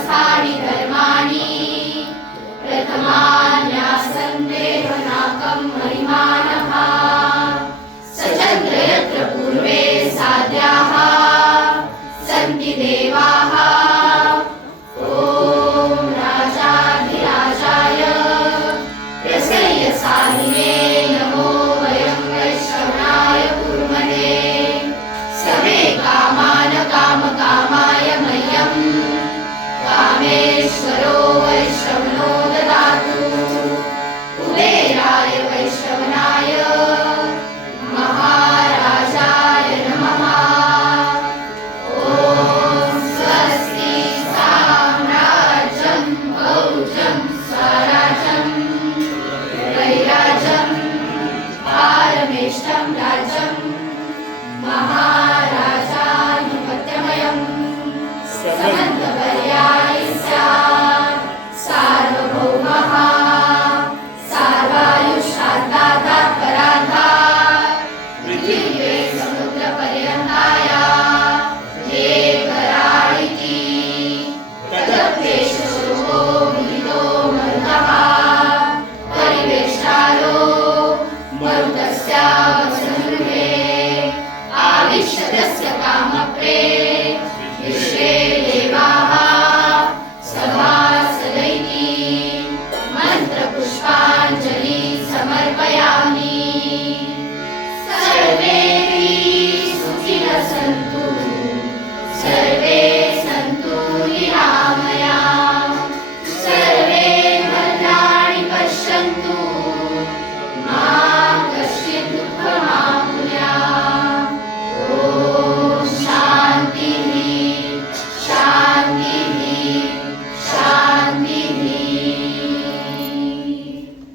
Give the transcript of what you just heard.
स्थानि धर्माणि प्रथमान्यासन् देवनाकं महिमानः सचन्द्र यत्र पूर्वे साध्याः सन्ति नमो वयं वैष्णवाय कुर्महे। कामान कामकामाय मह्यं कामेश्वरो Ми вдасться